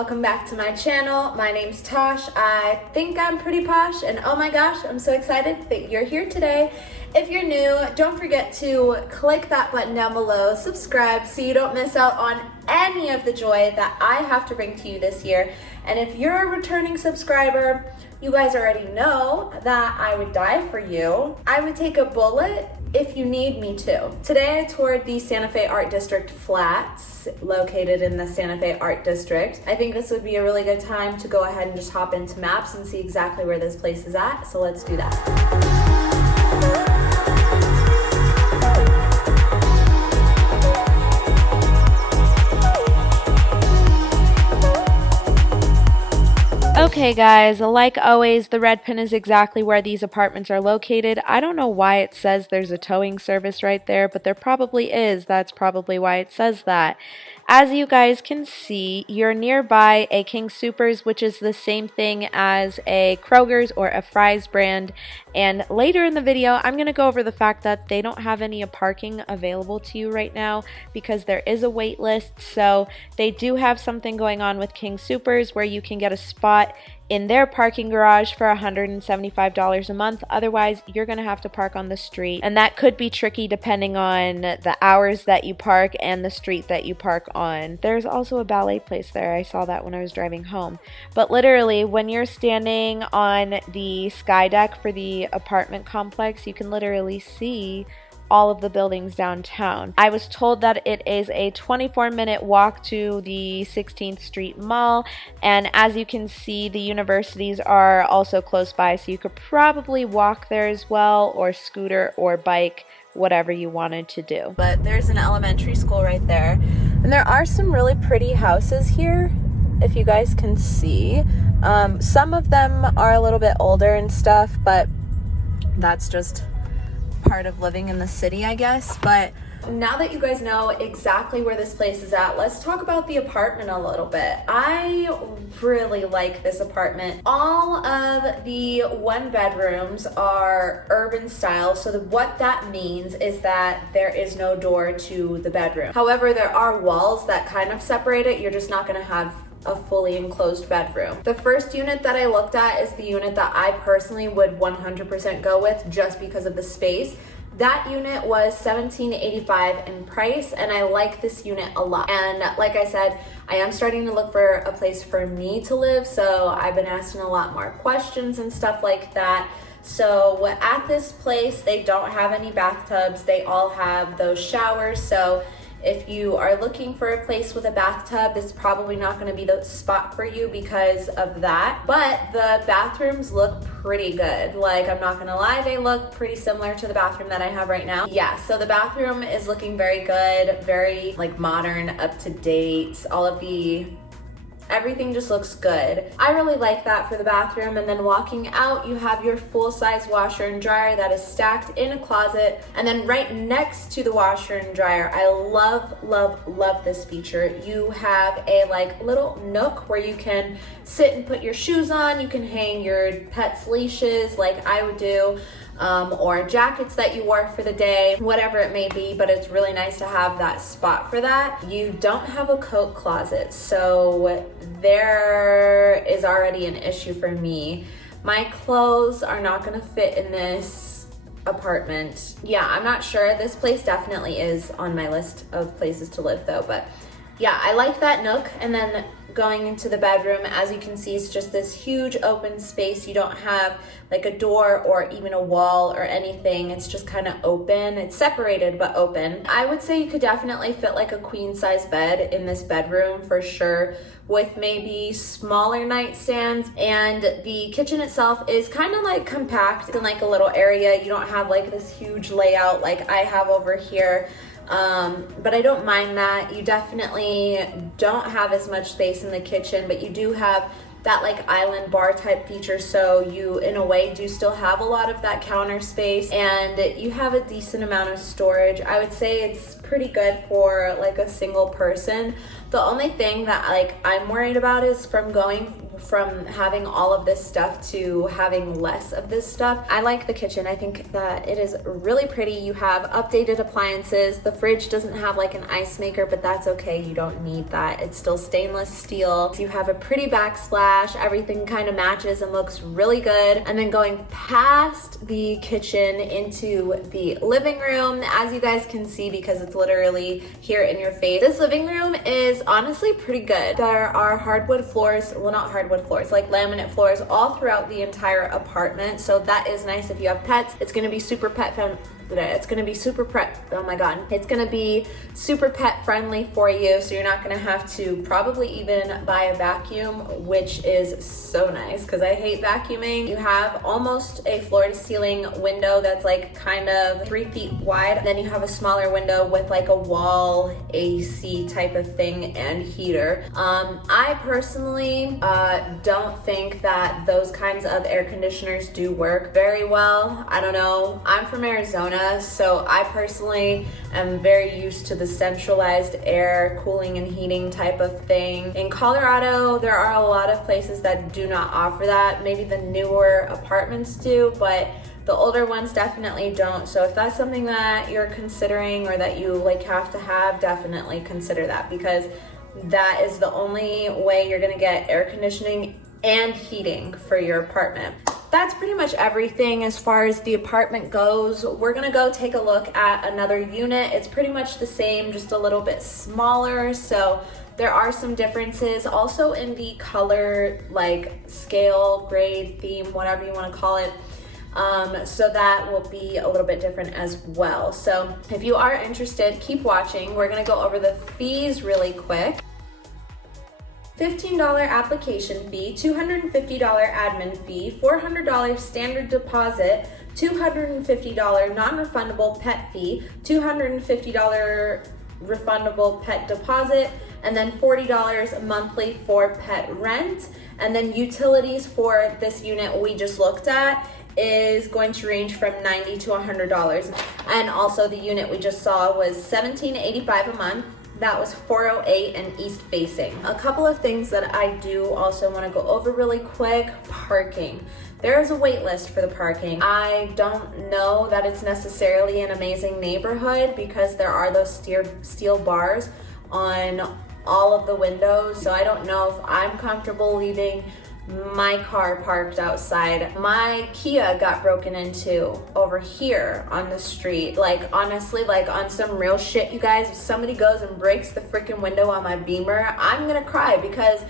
welcome back to my channel. My name's Tosh. I think I'm pretty posh, and oh my gosh, I'm so excited that you're here today. If you're new, don't forget to click that button down below, subscribe so you don't miss out on any of the joy that I have to bring to you this year. And if you're a returning subscriber, you guys already know that I would die for you. I would take a bullet if you need me to. Today I toured the Santa Fe Art District FLATS, located in the Santa Fe Art District. I think this would be a really good time to go ahead and just hop into maps and see exactly where this place is at, so let's do that. Okay guys, like always, the red pin is exactly where these apartments are located. I don't know why it says there's a towing service right there, but there probably is. That's probably why it says that. As you guys can see, you're nearby a King Soopers, which is the same thing as a Kroger's or a Fry's brand. And later in the video, I'm going to go over the fact that they don't have any parking available to you right now because there is a wait list. So they do have something going on with King Soopers where you can get a spot in their parking garage for $175 a month. Otherwise, you're going to have to park on the street. And that could be tricky depending on the hours that you park and the street that you park on. There's also a ballet place there. I saw that when I was driving home. But literally, when you're standing on the sky deck for the apartment complex, you can literally see all of the buildings downtown. I was told that it is a 24-minute walk to the 16th Street Mall, and as you can see, the universities are also close by, so you could probably walk there as well, or scooter or bike, whatever you wanted to do. But there's an elementary school right there, and there are some really pretty houses here, if you guys can see. Some of them are a little bit older and stuff, but that's just part of living in the city, I guess. But now that you guys know exactly where this place is at, let's talk about the apartment a little bit. I really like this apartment. All of the one bedrooms are urban style, so what that means is that there is no door to the bedroom. However, there are walls that kind of separate it. You're just not going to have a fully enclosed bedroom. The first unit that I looked at is the unit that I personally would 100% go with just because of the space. That unit was $1,785 in price, and I like this unit a lot. And like I said, I am starting to look for a place for me to live, so I've been asking a lot more questions and stuff like that. So at this place, they don't have any bathtubs. They all have those showers, so if you are looking for a place with a bathtub, it's probably not going to be the spot for you because of that. But the bathrooms look pretty good. Like, I'm not going to lie, they look pretty similar to the bathroom that I have right now. Yeah, so the bathroom is looking very good, very like modern, up to date. Everything just looks good. I really like that for the bathroom. And then walking out, you have your full-size washer and dryer that is stacked in a closet. And then right next to the washer and dryer, I love this feature. You have a like little nook where you can sit and put your shoes on. You can hang your pet's leashes like I would do. Or jackets that you wore for the day, whatever it may be, but it's really nice to have that spot for that. You don't have a coat closet, so there is already an issue for me. My clothes are not gonna fit in this apartment. Yeah, I'm not sure. This place definitely is on my list of places to live though, but yeah, I like that nook. And then going into the bedroom, as you can see, it's just this huge open space. You don't have like a door or even a wall or anything. It's just kind of open. It's separated but open. I would say you could definitely fit like a queen size bed in this bedroom for sure, with maybe smaller nightstands. And the kitchen itself is kind of like compact in like a little area. You don't have like this huge layout like I have over here. But I don't mind that. You definitely don't have as much space in the kitchen, but you do have that like island bar type feature, so you in a way do still have a lot of that counter space, and you have a decent amount of storage. I would say it's pretty good for like a single person. The only thing that like I'm worried about is from going from having all of this stuff to having less of this stuff. I like the kitchen. I think that it is really pretty. You have updated appliances. The fridge doesn't have like an ice maker, but that's okay. You don't need that. It's still stainless steel. So you have a pretty backsplash. Everything kind of matches and looks really good. And then going past the kitchen into the living room, as you guys can see, because it's literally here in your face, this living room is honestly pretty good. There are hardwood floors, well, not hardwood floors, like laminate floors all throughout the entire apartment. So that is nice if you have pets. It's going to be super pet friendly. It's going to be super oh my god, it's going to be super pet friendly for you, so you're not going to have to probably even buy a vacuum, which is so nice because I hate vacuuming. You have almost a floor to ceiling window that's like kind of 3 feet wide. Then you have a smaller window with like a wall AC type of thing and heater. I personally don't think that those kinds of air conditioners do work very well. I don't know. I'm from Arizona, so I personally am very used to the centralized air cooling and heating type of thing. In Colorado, there are a lot of places that do not offer that. Maybe the newer apartments do, but the older ones definitely don't. So if that's something that you're considering or that you like have to have, definitely consider that, because that is the only way you're gonna get air conditioning and heating for your apartment. That's pretty much everything as far as the apartment goes. We're gonna go take a look at another unit. It's pretty much the same, just a little bit smaller. So there are some differences also in the color, like scale, grade, theme, whatever you wanna call it. So that will be a little bit different as well. So if you are interested, keep watching. We're gonna go over the fees really quick. $15 application fee, $250 admin fee, $400 standard deposit, $250 non-refundable pet fee, $250 refundable pet deposit, and then $40 monthly for pet rent. And then utilities for this unit we just looked at is going to range from $90 to $100. And also the unit we just saw was $17.85 a month. That was 408 and east facing. A couple of things that I do also want to go over really quick. Parking. There is a wait list for the parking. I don't know that it's necessarily an amazing neighborhood because there are those steel bars on all of the windows. So I don't know if I'm comfortable leaving my car parked outside. My Kia got broken into over here on the street. Like honestly, like on some real shit, you guys, if somebody goes and breaks the freaking window on my Beamer, I'm gonna cry because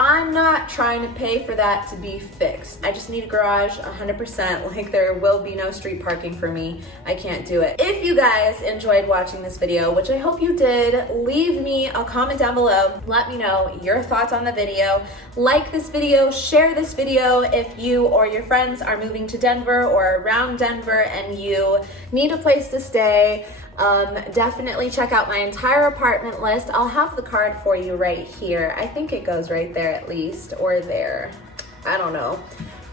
I'm not trying to pay for that to be fixed. I just need a garage 100%. Like there will be no street parking for me. I can't do it. If you guys enjoyed watching this video, which I hope you did, leave me a comment down below. Let me know your thoughts on the video. Like this video, share this video if you or your friends are moving to Denver or around Denver and you need a place to stay. Definitely check out my entire apartment list. I'll have the card for you right here. I think it goes right there at least, or there. I don't know,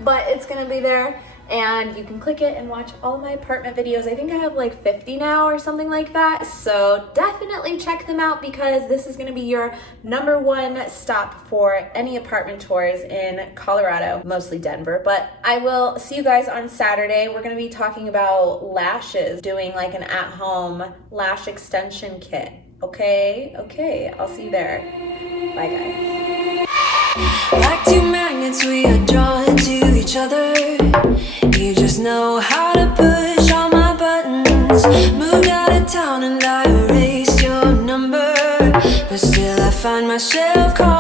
but it's gonna be there. And you can click it and watch all of my apartment videos. I think I have like 50 now or something like that. So definitely check them out because this is gonna be your #1 stop for any apartment tours in Colorado, mostly Denver. But I will see you guys on Saturday. We're gonna be talking about lashes, doing like an at-home lash extension kit. Okay, I'll see you there. Bye guys. Like two magnets, we are drawn to each other. You just know how to push all my buttons. Moved out of town and I erased your number, but still I find myself calling